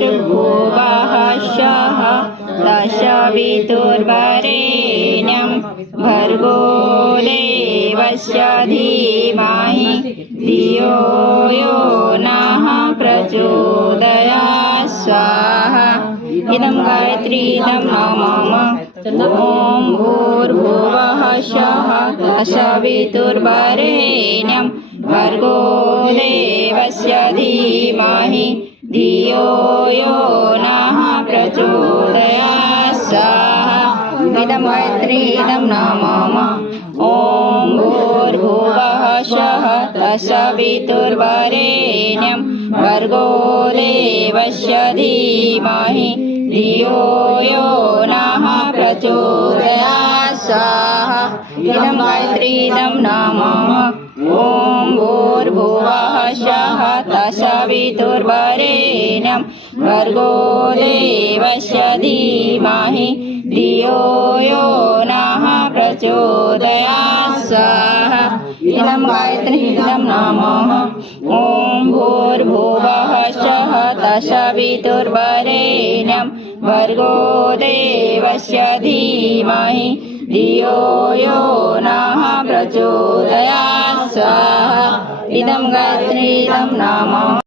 भूर्भुवः स्वः तत्सवितुर्वरेण्यं भर्गो देवस्य धीमहि धियो यो नः प्रचोदयात् स्वाहा। इदं गायत्री इदं नमः। ॐ भूर्भुवः स्वः तत्सवितुर्वरेण्यं भर्गो देवस्य धीमहि धियो यो नः प्रचोदयात् स्वाहा। इदं गायत्री इदं नमः। ॐ भूर्भुवः स्वः तत्सवितुर्वरेण्यं भर्गो देवस्य धीमहि धियो यो नः प्रचोदयात् स्वाहा। इदं गायत्री इदं नमः। ॐ भूर्भुवः स्वः तत्सवितुर्वरेण्यं भर्गो देवस्य धीमहि धियो यो नः प्रचोदयात् स्वाहा। इदं गायत्री इदं नमः। ॐ भूर्भुवः स्वः तत्सवितुर्वरेण्यं भर्गो देवस्य धीमहि धियो यो नः प्रचोदयात् स्वाहा। इदं गायत्री इदं नमः।